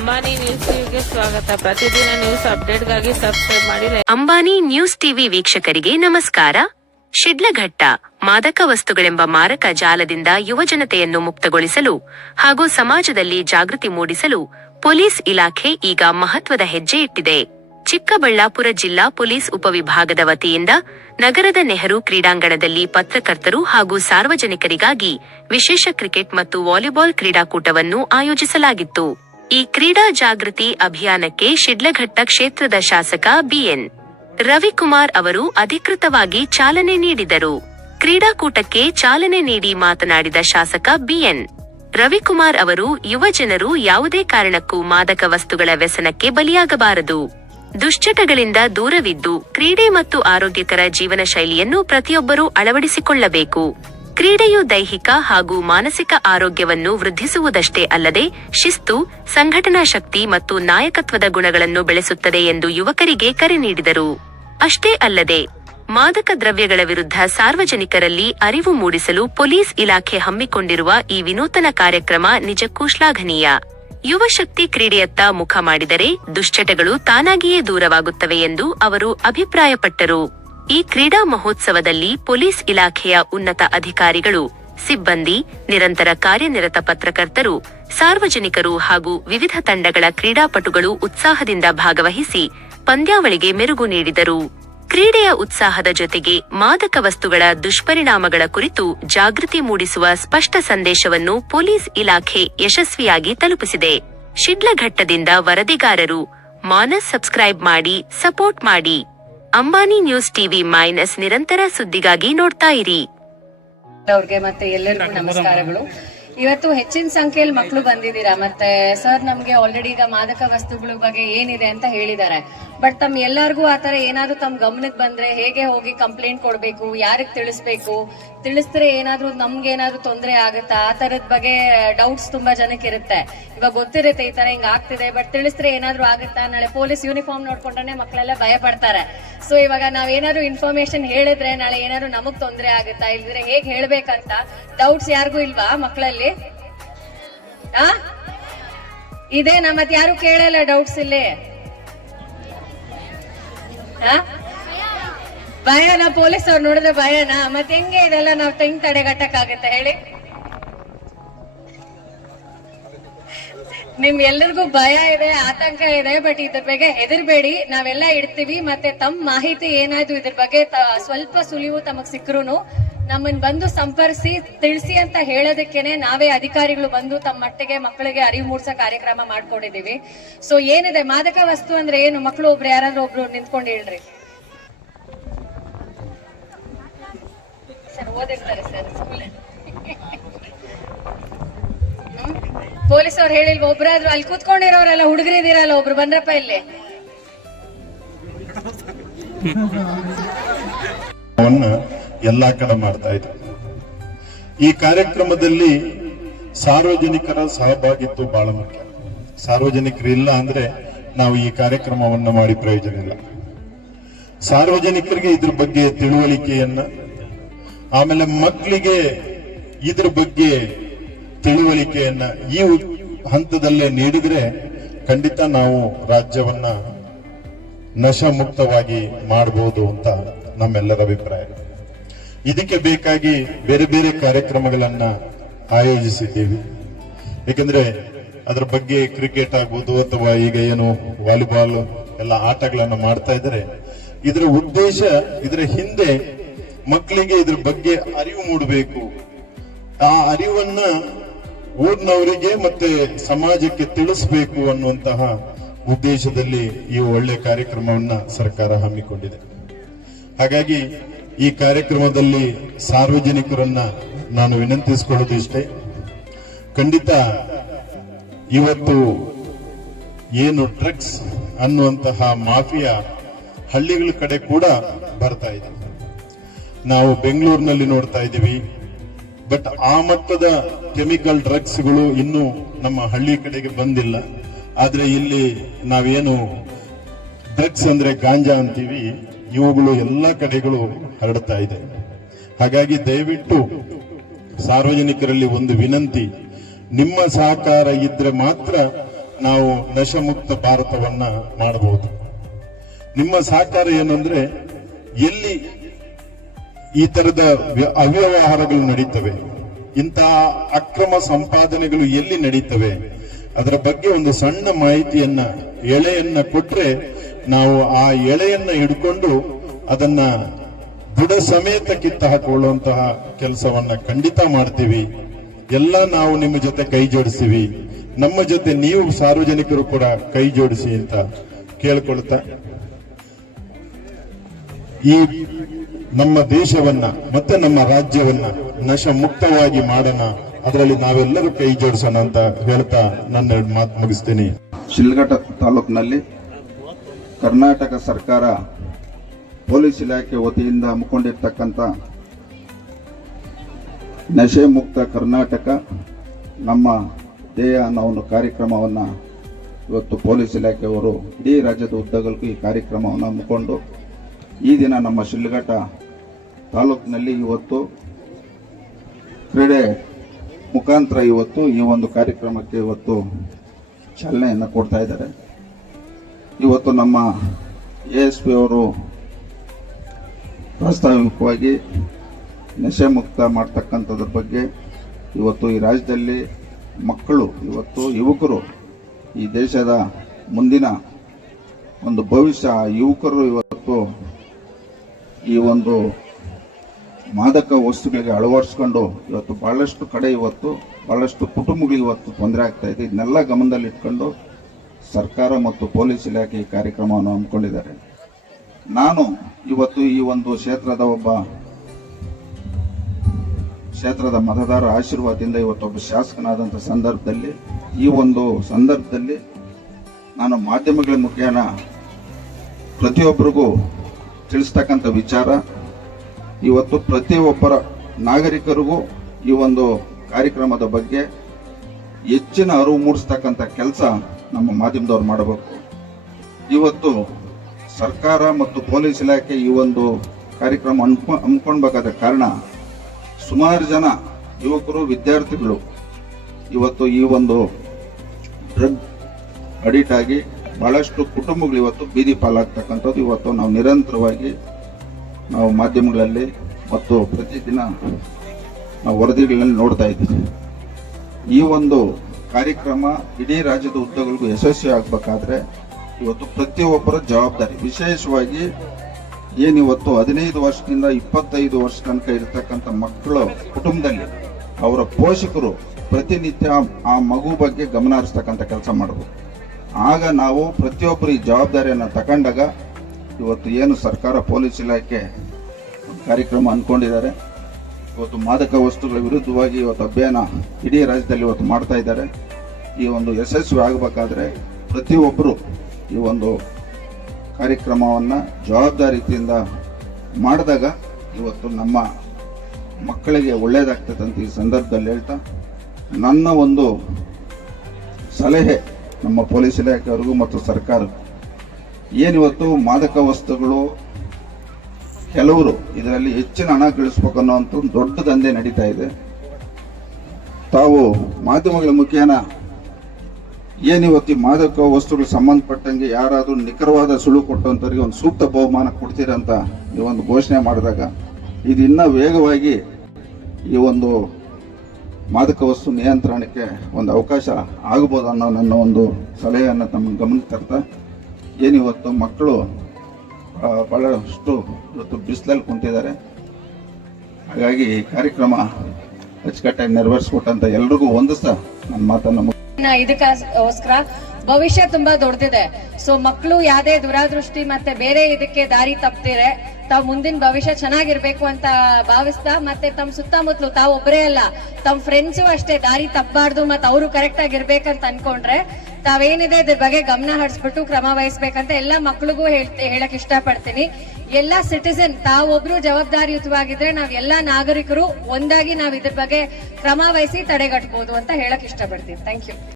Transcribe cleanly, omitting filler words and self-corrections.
Ambani news ಟಿವಿಗೆ ಸ್ವಾಗತ. ಪ್ರತಿದಿನ ನ್ಯೂಸ್ ಅಪ್ಡೇಟ್ಗಾಗಿ ಸಬ್ಸ್ಕ್ರೈಬ್ ಮಾಡಿ. ಅಂಬಾನಿ ನ್ಯೂಸ್ ಟಿವಿ ವೀಕ್ಷಕರಿಗೆ ನಮಸ್ಕಾರ. ಶಿಡ್ಲಘಟ್ಟ ಮಾದಕ ವಸ್ತುಗಳೆಂಬ ಮಾರಕ ಜಾಲದಿಂದ ಯುವಜನತೆಯನ್ನು ಮುಕ್ತಗೊಳಿಸಲು ಹಾಗೂ ಸಮಾಜದಲ್ಲಿ ಜಾಗೃತಿ ಮೂಡಿಸಲು ಪೊಲೀಸ್ ಇಲಾಖೆ ಈಗ ಮಹತ್ವದ ಹೆಜ್ಜೆ ಇಟ್ಟಿದೆ. ಚಿಕ್ಕಬಳ್ಳಾಪುರ ಜಿಲ್ಲಾ ಪೊಲೀಸ್ ಉಪವಿಭಾಗದ ವತಿಯಿಂದ ನಗರದ ನೆಹರು ಕ್ರೀಡಾಂಗಣದಲ್ಲಿ ಪತ್ರಕರ್ತರು ಹಾಗೂ ಸಾರ್ವಜನಿಕರಿಗಾಗಿ ವಿಶೇಷ ಕ್ರಿಕೆಟ್ ಮತ್ತು ವಾಲಿಬಾಲ್ ಕ್ರೀಡಾಕೂಟವನ್ನು ಆಯೋಜಿಸಲಾಗಿತ್ತು. ಈ ಕ್ರೀಡಾ ಜಾಗೃತಿ ಅಭಿಯಾನಕ್ಕೆ ಶಿಡ್ಲಘಟ್ಟ ಕ್ಷೇತ್ರದ ಶಾಸಕ ಬಿಎನ್ ರವಿಕುಮಾರ್ ಅವರು ಅಧಿಕೃತವಾಗಿ ಚಾಲನೆ ನೀಡಿದರು. ಕ್ರೀಡಾಕೂಟಕ್ಕೆ ಚಾಲನೆ ನೀಡಿ ಮಾತನಾಡಿದ ಶಾಸಕ ಬಿಎನ್ ರವಿಕುಮಾರ್ ಅವರು ಯುವಜನರು ಯಾವುದೇ ಕಾರಣಕ್ಕೂ ಮಾದಕ ವಸ್ತುಗಳ ವ್ಯಸನಕ್ಕೆ ಬಲಿಯಾಗಬಾರದು. ದುಶ್ಚಟಗಳಿಂದ ದೂರವಿದ್ದು ಕ್ರೀಡೆ ಮತ್ತು ಆರೋಗ್ಯಕರ ಜೀವನ ಶೈಲಿಯನ್ನು ಪ್ರತಿಯೊಬ್ಬರೂ ಅಳವಡಿಸಿಕೊಳ್ಳಬೇಕು. ಕ್ರೀಡೆಯು ದೈಹಿಕ ಹಾಗೂ ಮಾನಸಿಕ ಆರೋಗ್ಯವನ್ನು ವೃದ್ಧಿಸುವುದಷ್ಟೇ ಅಲ್ಲದೆ ಶಿಸ್ತು, ಸಂಘಟನಾ ಶಕ್ತಿ ಮತ್ತು ನಾಯಕತ್ವದ ಗುಣಗಳನ್ನು ಬೆಳೆಸುತ್ತದೆ ಎಂದು ಯುವಕರಿಗೆ ಕರೆ ನೀಡಿದರು. ಅಷ್ಟೇ ಅಲ್ಲದೆ ಮಾದಕ ದ್ರವ್ಯಗಳ ವಿರುದ್ಧ ಸಾರ್ವಜನಿಕರಲ್ಲಿ ಅರಿವು ಮೂಡಿಸಲು ಪೊಲೀಸ್ ಇಲಾಖೆ ಹಮ್ಮಿಕೊಂಡಿರುವ ಈ ವಿನೂತನ ಕಾರ್ಯಕ್ರಮ ನಿಜಕ್ಕೂ ಶ್ಲಾಘನೀಯ. ಯುವ ಶಕ್ತಿ ಕ್ರೀಡೆಯತ್ತ ಮುಖ ಮಾಡಿದರೆ ದುಶ್ಚಟಗಳು ತಾನಾಗಿಯೇ ದೂರವಾಗುತ್ತವೆ ಎಂದು ಅವರು ಅಭಿಪ್ರಾಯಪಟ್ಟರು. ಈ ಕ್ರೀಡಾ ಮಹೋತ್ಸವದಲ್ಲಿ ಪೊಲೀಸ್ ಇಲಾಖೆಯ ಉನ್ನತ ಅಧಿಕಾರಿಗಳು, ಸಿಬ್ಬಂದಿ, ನಿರಂತರ ಕಾರ್ಯನಿರತ ಪತ್ರಕರ್ತರು, ಸಾರ್ವಜನಿಕರು ಹಾಗೂ ವಿವಿಧ ತಂಡಗಳ ಕ್ರೀಡಾಪಟುಗಳು ಉತ್ಸಾಹದಿಂದ ಭಾಗವಹಿಸಿ ಪಂದ್ಯಾವಳಿಗೆ ಮೆರುಗು ನೀಡಿದರು. ಕ್ರೀಡೆಯ ಉತ್ಸಾಹದ ಜೊತೆಗೆ ಮಾದಕ ವಸ್ತುಗಳ ದುಷ್ಪರಿಣಾಮಗಳ ಕುರಿತು ಜಾಗೃತಿ ಮೂಡಿಸುವ ಸ್ಪಷ್ಟ ಸಂದೇಶವನ್ನು ಪೊಲೀಸ್ ಇಲಾಖೆ ಯಶಸ್ವಿಯಾಗಿ ತಲುಪಿಸಿದೆ. ಶಿಡ್ಲಘಟ್ಟದಿಂದ ವರದಿಗಾರರು. ಮಾನಸ್ ಸಬ್ಸ್ಕ್ರೈಬ್ ಮಾಡಿ, ಸಪೋರ್ಟ್ ಮಾಡಿ. ಅಂಬಾನಿ ನ್ಯೂಸ್ ಟಿವಿ ಮೈನಸ್ ನಿರಂತರ ಸುದ್ದಿಗಾಗಿ ನೋಡ್ತಾ ಇರಿ. ಅವ್ರಿಗೆ ಮತ್ತೆ ಎಲ್ಲರಿಗೂ ನಮಸ್ಕಾರಗಳು. ಇವತ್ತು ಹೆಚ್ಚಿನ ಸಂಖ್ಯೆಯಲ್ಲಿ ಮಕ್ಕಳು ಬಂದಿದ್ದೀರಾ. ಮತ್ತೆ ಸರ್ ನಮ್ಗೆ ಆಲ್ರೆಡಿ ಈಗ ಮಾದಕ ವಸ್ತುಗಳ ಬಗ್ಗೆ ಏನಿದೆ ಅಂತ ಹೇಳಿದ್ದಾರೆ. ಬಟ್ ತಮ್ಮ ಎಲ್ಲರಿಗೂ ಆತರ ಏನಾದ್ರು ತಮ್ಮ ಗಮನಕ್ಕೆ ಬಂದ್ರೆ ಹೇಗೆ ಹೋಗಿ ಕಂಪ್ಲೇಂಟ್ ಕೊಡ್ಬೇಕು, ಯಾರಿಗ್ ತಿಳಿಸ್ಬೇಕು, ತಿಳಿಸಿದ್ರೆ ಏನಾದ್ರು ನಮ್ಗೆ ಏನಾದ್ರು ತೊಂದರೆ ಆಗುತ್ತಾ, ಆ ತರದ ಬಗ್ಗೆ ಡೌಟ್ಸ್ ತುಂಬಾ ಜನಕ್ಕೆ ಇರುತ್ತೆ. ಇವಾಗ ಗೊತ್ತಿರುತ್ತೆ ಈ ತರ ಹಿಂಗ್ ಆಗ್ತಿದೆ, ಬಟ್ ತಿಳಿಸಿದ್ರೆ ಏನಾದ್ರು ಆಗುತ್ತಾ, ನಾಳೆ ಪೊಲೀಸ್ ಯೂನಿಫಾರ್ಮ್ ನೋಡ್ಕೊಂಡ್ರೆ ಮಕ್ಕಳೆಲ್ಲ ಭಯ ಪಡ್ತಾರೆ. ಸೊ ಇವಾಗ ನಾವೇನಾದ್ರು ಇನ್ಫಾರ್ಮೇಶನ್ ಹೇಳಿದ್ರೆ ನಾಳೆ ಏನಾದ್ರು ನಮಗ್ ತೊಂದರೆ ಆಗುತ್ತಾ, ಇಲ್ದಿದ್ರೆ ಹೇಗ್ ಹೇಳ್ಬೇಕಂತ ಡೌಟ್ಸ್ ಯಾರಿಗೂ ಇಲ್ವಾ ಮಕ್ಕಳಲ್ಲಿ? ಇದೆ ನಮ್ಮತ್ ಯಾರು ಕೇಳಲ್ಲ ಡೌಟ್ಸ್ ಇಲ್ಲಿ. ಭಯನಾ? ಪೊಲೀಸ್ ಅವ್ರು ನೋಡಿದ್ರೆ ಭಯನಾ? ಮತ್ತೆ ಹೆಂಗೆ ಇದೆಲ್ಲ ನಾವ್ ಹೆಂಗ್ ತಡೆಗಟ್ಟಕ್ಕಾಗತ್ತೆ ಹೇಳಿ? ನಿಮ್ ಎಲ್ರಿಗೂ ಭಯ ಇದೆ, ಆತಂಕ ಇದೆ, ಬಟ್ ಇದ್ರ ಬಗ್ಗೆ ಹೆದರ್ಬೇಡಿ, ನಾವೆಲ್ಲ ಇಡ್ತೀವಿ. ಮತ್ತೆ ತಮ್ಮ ಮಾಹಿತಿ ಏನಾದ್ರು ಇದ್ರ ಬಗ್ಗೆ ಸ್ವಲ್ಪ ಸುಳಿವು ತಮಗ್ ಸಿಕ್ಕರು ನಮ್ಮನ್ ಬಂದು ಸಂಪರ್ಕಿಸಿ ತಿಳಿಸಿ ಅಂತ ಹೇಳೋದಕ್ಕೇನೆ ನಾವೇ ಅಧಿಕಾರಿಗಳು ಬಂದು ತಮ್ಮ ಮಟ್ಟಿಗೆ ಮಕ್ಕಳಿಗೆ ಅರಿವು ಮೂಡಿಸೋ ಕಾರ್ಯಕ್ರಮ ಮಾಡ್ಕೊಂಡಿದೀವಿ. ಸೊ ಏನಿದೆ ಮಾದಕ ವಸ್ತು ಅಂದ್ರೆ ಏನು? ಮಕ್ಕಳು ಒಬ್ರು ಯಾರಾದ್ರೂ ಒಬ್ರು ನಿಂತ್ಕೊಂಡು ಹೇಳ್ರಿ ಸರ್. ಓದಿರ್ತಾರೆ ಸರ್ ಸ್ಕೂಲ್. ಪೊಲೀಸ್ ಅವ್ರು ಹೇಳಿಲ್ವ? ಒಬ್ರಾದ್ರು ಅಲ್ಲಿ ಕೂತ್ಕೊಂಡಿರೋರೆಲ್ಲ ಹುಡುಗರಿದ್ದೀರಲ್ಲ, ಒಬ್ರು ಬಂದ್ರಪ್ಪ ಇಲ್ಲಿ. ಎಲ್ಲಾ ಕಡೆ ಮಾಡ್ತಾ ಇದ್ರು. ಈ ಕಾರ್ಯಕ್ರಮದಲ್ಲಿ ಸಾರ್ವಜನಿಕರ ಸಹಭಾಗಿತ್ವ ಬಹಳ ಮುಖ್ಯ. ಸಾರ್ವಜನಿಕರು ಇಲ್ಲ ಅಂದ್ರೆ ನಾವು ಈ ಕಾರ್ಯಕ್ರಮವನ್ನ ಮಾಡಿ ಪ್ರಯೋಜನ ಇಲ್ಲ. ಸಾರ್ವಜನಿಕರಿಗೆ ಇದ್ರ ಬಗ್ಗೆ ತಿಳುವಳಿಕೆಯನ್ನ, ಆಮೇಲೆ ಮಕ್ಕಳಿಗೆ ಇದ್ರ ಬಗ್ಗೆ ತಿಳುವಳಿಕೆಯನ್ನ ಈ ಹಂತದಲ್ಲೇ ನೀಡಿದ್ರೆ ಖಂಡಿತ ನಾವು ರಾಜ್ಯವನ್ನ ನಶಾ ಮುಕ್ತವಾಗಿ ಮಾಡಬಹುದು ಅಂತ ನಮ್ಮೆಲ್ಲರ ಅಭಿಪ್ರಾಯ. ಇದಕ್ಕೆ ಬೇಕಾಗಿ ಬೇರೆ ಬೇರೆ ಕಾರ್ಯಕ್ರಮಗಳನ್ನ ಆಯೋಜಿಸಿದ್ದೀವಿ. ಏಕೆಂದ್ರೆ ಅದರ ಬಗ್ಗೆ ಕ್ರಿಕೆಟ್ ಆಗ್ಬೋದು ಅಥವಾ ಈಗ ಏನು ವಾಲಿಬಾಲ್ ಎಲ್ಲ ಆಟಗಳನ್ನ ಮಾಡ್ತಾ ಇದ್ದಾರೆ. ಇದರ ಉದ್ದೇಶ, ಇದರ ಹಿಂದೆ ಮಕ್ಕಳಿಗೆ ಇದ್ರ ಬಗ್ಗೆ ಅರಿವು ಮೂಡಬೇಕು. ಆ ಅರಿವನ್ನ ಊರಿನವರಿಗೆ ಮತ್ತೆ ಸಮಾಜಕ್ಕೆ ತಿಳಿಸಬೇಕು ಅನ್ನುವಂತಹ ಉದ್ದೇಶದಲ್ಲಿ ಈ ಒಳ್ಳೆ ಕಾರ್ಯಕ್ರಮವನ್ನ ಸರ್ಕಾರ ಹಮ್ಮಿಕೊಂಡಿದೆ. ಹಾಗಾಗಿ ಈ ಕಾರ್ಯಕ್ರಮದಲ್ಲಿ ಸಾರ್ವಜನಿಕರನ್ನ ನಾನು ವಿನಂತಿಸಿಕೊಳ್ಳೋದು ಇಷ್ಟೇ. ಖಂಡಿತ ಇವತ್ತು ಏನು ಡ್ರಗ್ಸ್ ಅನ್ನುವಂತಹ ಮಾಫಿಯಾ ಹಳ್ಳಿಗಳ ಕಡೆ ಕೂಡ ಬರ್ತಾ ಇದೆ. ನಾವು ಬೆಂಗಳೂರಿನಲ್ಲಿ ನೋಡ್ತಾ ಇದ್ದೀವಿ. ಬಟ್ ಆ ಮಟ್ಟದ ಕೆಮಿಕಲ್ ಡ್ರಗ್ಸ್ಗಳು ಇನ್ನೂ ನಮ್ಮ ಹಳ್ಳಿ ಕಡೆಗೆ ಬಂದಿಲ್ಲ. ಆದ್ರೆ ಇಲ್ಲಿ ನಾವೇನು ಡ್ರಗ್ಸ್ ಅಂದ್ರೆ ಗಾಂಜಾ ಅಂತೀವಿ, ಇವುಗಳು ಎಲ್ಲ ಕಡೆಗಳು ಹರಡ್ತಾ ಇದೆ. ಹಾಗಾಗಿ ದಯವಿಟ್ಟು ಸಾರ್ವಜನಿಕರಲ್ಲಿ ಒಂದು ವಿನಂತಿ, ನಿಮ್ಮ ಸಹಕಾರ ಇದ್ರೆ ಮಾತ್ರ ನಾವು ನಶೆಮುಕ್ತ ಭಾರತವನ್ನ ಮಾಡಬಹುದು. ನಿಮ್ಮ ಸಹಕಾರ ಏನಂದ್ರೆ ಎಲ್ಲಿ ಈ ತರದ ಅವ್ಯವಹಾರಗಳು ನಡೀತವೆ, ಇಂತಹ ಅಕ್ರಮ ಸಂಪಾದನೆಗಳು ಎಲ್ಲಿ ನಡೀತವೆ, ಅದರ ಬಗ್ಗೆ ಒಂದು ಸಣ್ಣ ಮಾಹಿತಿಯನ್ನ ಎಳೆಯನ್ನ ಕೊಟ್ರೆ ನಾವು ಆ ಎಳೆಯನ್ನ ಹಿಡ್ಕೊಂಡು ಅದನ್ನ ಬುಡ ಸಮೇತ ಕಿತ್ತ ಹಾಕೊಳ್ಳುವಂತಹ ಕೆಲಸವನ್ನ ಖಂಡಿತ ಮಾಡ್ತೀವಿ. ಎಲ್ಲ ನಾವು ನಿಮ್ಮ ಜೊತೆ ಕೈ ಜೋಡಿಸ್ತೀವಿ. ನಮ್ಮ ಜೊತೆ ನೀವು ಸಾರ್ವಜನಿಕರು ಕೂಡ ಕೈ ಜೋಡಿಸಿ ಅಂತ ಕೇಳ್ಕೊಳ್ತಾ, ಈ ನಮ್ಮ ದೇಶವನ್ನ ಮತ್ತೆ ನಮ್ಮ ರಾಜ್ಯವನ್ನ ನಶ ಮುಕ್ತವಾಗಿ ಮಾಡೋಣ, ಅದರಲ್ಲಿ ನಾವೆಲ್ಲರೂ ಕೈ ಜೋಡಿಸೋಣ ಅಂತ ಹೇಳ್ತಾ ನನ್ನ ಮಾತು ಮುಗಿಸ್ತೀನಿ. ಶಿಡ್ಲಘಟ್ಟ ತಾಲೂಕಿನಲ್ಲಿ ಕರ್ನಾಟಕ ಸರ್ಕಾರ ಪೊಲೀಸ್ ಇಲಾಖೆ ವತಿಯಿಂದ ಹಮ್ಮಿಕೊಂಡಿರ್ತಕ್ಕಂಥ ನಶೆ ಮುಕ್ತ ಕರ್ನಾಟಕ ನಮ್ಮ ಧ್ಯೇಯ ಅನ್ನೋ ಒಂದು ಕಾರ್ಯಕ್ರಮವನ್ನು ಇವತ್ತು ಪೊಲೀಸ್ ಇಲಾಖೆಯವರು ಇಡೀ ರಾಜ್ಯದ ಉದ್ದಗಲಕ್ಕೂ ಈ ಕಾರ್ಯಕ್ರಮವನ್ನು ಹಮ್ಮಿಕೊಂಡು ಈ ದಿನ ನಮ್ಮ ಶಿಡ್ಲಘಟ್ಟ ತಾಲೂಕಿನಲ್ಲಿ ಇವತ್ತು ಕ್ರೀಡೆ ಮುಖಾಂತರ ಇವತ್ತು ಈ ಒಂದು ಕಾರ್ಯಕ್ರಮಕ್ಕೆ ಇವತ್ತು ಚಾಲನೆಯನ್ನು ಕೊಡ್ತಾ ಇದ್ದಾರೆ. ಇವತ್ತು ನಮ್ಮ ASP ಅವರು ಪ್ರಾಸ್ತಾವಿಕವಾಗಿ ನಶೆ ಮುಕ್ತ ಮಾಡ್ತಕ್ಕಂಥದ್ರ ಬಗ್ಗೆ ಇವತ್ತು ಈ ರಾಜ್ಯದಲ್ಲಿ ಮಕ್ಕಳು, ಇವತ್ತು ಯುವಕರು, ಈ ದೇಶದ ಮುಂದಿನ ಒಂದು ಭವಿಷ್ಯ, ಯುವಕರು ಇವತ್ತು ಈ ಒಂದು ಮಾದಕ ವಸ್ತುಗಳಿಗೆ ಅಳವಡಿಸ್ಕೊಂಡು ಇವತ್ತು ಬಹಳಷ್ಟು ಕಡೆ ಇವತ್ತು ಬಹಳಷ್ಟು ಕುಟುಂಬಗಳಿಗೆ ಇವತ್ತು ತೊಂದರೆ ಆಗ್ತಾ ಇದೆ. ಇದನ್ನೆಲ್ಲ ಗಮನದಲ್ಲಿಟ್ಕೊಂಡು ಸರ್ಕಾರ ಮತ್ತು ಪೊಲೀಸ್ ಇಲಾಖೆ ಈ ಕಾರ್ಯಕ್ರಮವನ್ನು ಹಮ್ಮಿಕೊಂಡಿದ್ದಾರೆ. ನಾನು ಇವತ್ತು ಈ ಒಂದು ಕ್ಷೇತ್ರದ ಮತದಾರರ ಆಶೀರ್ವಾದದಿಂದ ಇವತ್ತು ಒಬ್ಬ ಶಾಸಕನಾದಂಥ ಸಂದರ್ಭದಲ್ಲಿ ನಾನು ಮಾಧ್ಯಮಗಳ ಮುಖೇನ ಪ್ರತಿಯೊಬ್ಬರಿಗೂ ತಿಳಿಸ್ತಕ್ಕಂಥ ವಿಚಾರ, ಇವತ್ತು ಪ್ರತಿಯೊಬ್ಬರ ನಾಗರಿಕರಿಗೂ ಈ ಒಂದು ಕಾರ್ಯಕ್ರಮದ ಬಗ್ಗೆ ಹೆಚ್ಚಿನ ಅರಿವು ಮೂಡಿಸ್ತಕ್ಕಂಥ ಕೆಲಸ ನಮ್ಮ ಮಾಧ್ಯಮದವ್ರು ಮಾಡಬೇಕು. ಇವತ್ತು ಸರ್ಕಾರ ಮತ್ತು ಪೊಲೀಸ್ ಇಲಾಖೆ ಈ ಒಂದು ಕಾರ್ಯಕ್ರಮ ಹಮ್ಮಿಕೊಳ್ಬೇಕಾದ ಕಾರಣ ಸುಮಾರು ಜನ ಯುವಕರು, ವಿದ್ಯಾರ್ಥಿಗಳು ಇವತ್ತು ಈ ಒಂದು ಡ್ರಗ್ ಅಡಿಕ್ಟ್ ಆಗಿ ಬಹಳಷ್ಟು ಕುಟುಂಬಗಳು ಇವತ್ತು ಬೀದಿ ಪಾಲಾಗ್ತಕ್ಕಂಥದ್ದು ಇವತ್ತು ನಾವು ನಿರಂತರವಾಗಿ ನಾವು ಮಾಧ್ಯಮಗಳಲ್ಲಿ ಮತ್ತು ಪ್ರತಿದಿನ ನಾವು ವರದಿಗಳಲ್ಲಿ ನೋಡ್ತಾ ಇದ್ದೀವಿ. ಈ ಒಂದು ಕಾರ್ಯಕ್ರಮ ಇಡೀ ರಾಜ್ಯದ ಉದ್ದಗಳಿಗೂ ಯಶಸ್ವಿ ಆಗಬೇಕಾದ್ರೆ ಇವತ್ತು ಪ್ರತಿಯೊಬ್ಬರ ಜವಾಬ್ದಾರಿ, ವಿಶೇಷವಾಗಿ ಏನಿವತ್ತು 15 ವರ್ಷದಿಂದ 25 ವರ್ಷ ತನಕ ಇರತಕ್ಕಂಥ ಮಕ್ಕಳು ಕುಟುಂಬದಲ್ಲಿ ಅವರ ಪೋಷಕರು ಪ್ರತಿನಿತ್ಯ ಆ ಮಗು ಬಗ್ಗೆ ಗಮನ ಹರಿಸ್ತಕ್ಕಂಥ ಕೆಲಸ ಮಾಡಬೇಕು. ಆಗ ನಾವು ಪ್ರತಿಯೊಬ್ಬರು ಈ ಜವಾಬ್ದಾರಿಯನ್ನು ತಗೊಂಡಾಗ ಇವತ್ತು ಏನು ಸರ್ಕಾರ ಪೊಲೀಸ್ ಇಲಾಖೆ ಕಾರ್ಯಕ್ರಮ ಅಂದ್ಕೊಂಡಿದ್ದಾರೆ, ಇವತ್ತು ಮಾದಕ ವಸ್ತುಗಳ ವಿರುದ್ಧವಾಗಿ ಇವತ್ತು ಅಭಿಯಾನ ಇಡೀ ರಾಜ್ಯದಲ್ಲಿ ಇವತ್ತು ಮಾಡ್ತಾ ಇದ್ದಾರೆ. ಈ ಒಂದು ಯಶಸ್ವಿ ಆಗಬೇಕಾದ್ರೆ ಪ್ರತಿಯೊಬ್ಬರು ಈ ಒಂದು ಕಾರ್ಯಕ್ರಮವನ್ನು ಜವಾಬ್ದಾರಿಯಿಂದ ಮಾಡಿದಾಗ ಇವತ್ತು ನಮ್ಮ ಮಕ್ಕಳಿಗೆ ಒಳ್ಳೆಯದಾಗ್ತದೆ ಅಂತ ಈ ಸಂದರ್ಭದಲ್ಲಿ ಹೇಳ್ತಾ, ನನ್ನ ಒಂದು ಸಲಹೆ ನಮ್ಮ ಪೊಲೀಸ್ ಇಲಾಖೆಯವರಿಗೂ ಮತ್ತು ಸರ್ಕಾರ, ಏನಿವತ್ತು ಮಾದಕ ವಸ್ತುಗಳು ಕೆಲವರು ಇದರಲ್ಲಿ ಹೆಚ್ಚಿನ ಹಣ ಗಳಿಸ್ಬೇಕು ಅನ್ನೋಂಥ ಒಂದು ದೊಡ್ಡ ದಂಧೆ ನಡೀತಾ ಇದೆ. ತಾವು ಮಾಧ್ಯಮಗಳ ಮುಖೇನ ಏನಿವತ್ತು ಮಾದಕ ವಸ್ತುಗಳು ಸಂಬಂಧಪಟ್ಟಂಗೆ ಯಾರಾದರೂ ನಿಖರವಾದ ಸುಳ್ಳು ಕೊಟ್ಟಂತವರಿಗೆ ಒಂದು ಸೂಕ್ತ ಬಹುಮಾನ ಕೊಡ್ತೀರಂತ ಈ ಒಂದು ಘೋಷಣೆ ಮಾಡಿದಾಗ ಇದು ಇನ್ನೂ ವೇಗವಾಗಿ ಈ ಒಂದು ಮಾದಕ ವಸ್ತು ನಿಯಂತ್ರಣಕ್ಕೆ ಒಂದು ಅವಕಾಶ ಆಗಬಹುದು ಅನ್ನೋ ನನ್ನ ಒಂದು ಸಲಹೆಯನ್ನು ತಮ್ಮ ಗಮನಕ್ಕೆ ತರ್ತಾ, ಏನಿವತ್ತು ಮಕ್ಕಳು ಬಹಳಷ್ಟು ಇವತ್ತು ಬಿಸಿಲಲ್ಲಿ ಕುಂತಿದ್ದಾರೆ. ಹಾಗಾಗಿ ಈ ಕಾರ್ಯಕ್ರಮ ಅಚ್ಚುಕಟ್ಟಾಗಿ ನೆರವೇರಿಸ್ಕೊಟ್ಟಂತ ಎಲ್ರಿಗೂ ಹೊಂದಿಸ್ತಾ ನನ್ನ ಮಾತನ್ನು ಇದಕ್ಕೋಸ್ಕರ ಭವಿಷ್ಯ ತುಂಬಾ ದೊಡ್ಡದಿದೆ. ಸೊ ಮಕ್ಕಳು ಯಾವ್ದೇ ದುರಾದೃಷ್ಟಿ ಮತ್ತೆ ಬೇರೆ ಇದಕ್ಕೆ ದಾರಿ ತಪ್ತಿರೆ ತಾವ್ ಮುಂದಿನ ಭವಿಷ್ಯ ಚೆನ್ನಾಗಿರ್ಬೇಕು ಅಂತ ಭಾವಿಸ್ತಾ, ಮತ್ತೆ ತಮ್ಮ ಸುತ್ತಮುತ್ತಲು ತಾವ್ ಒಬ್ಬರೇ ಅಲ್ಲ, ತಮ್ಮ ಫ್ರೆಂಡ್ಸು ಅಷ್ಟೇ ದಾರಿ ತಪ್ಪಬಾರ್ದು ಮತ್ತೆ ಅವರು ಕರೆಕ್ಟ್ ಆಗಿರ್ಬೇಕಂತ ಅನ್ಕೊಂಡ್ರೆ ತಾವೇನಿದೆ ಇದ್ರ ಬಗ್ಗೆ ಗಮನ ಹರಿಸ್ಬಿಟ್ಟು ಕ್ರಮ ವಹಿಸ್ಬೇಕಂತ ಎಲ್ಲಾ ಮಕ್ಳಿಗೂ ಹೇಳಕ್ ಇಷ್ಟ ಪಡ್ತೀನಿ. ಎಲ್ಲಾ ಸಿಟಿಸನ್ ತಾವೊಬ್ರು ಜವಾಬ್ದಾರಿಯುತವಾಗಿದ್ರೆ ನಾವ್ ಎಲ್ಲಾ ನಾಗರಿಕರು ಒಂದಾಗಿ ನಾವ್ ಇದ್ರ ಬಗ್ಗೆ ಕ್ರಮ ವಹಿಸಿ ತಡೆಗಟ್ಟಬಹುದು ಅಂತ ಹೇಳಕ್ ಇಷ್ಟ ಪಡ್ತೀನಿ. Thank you.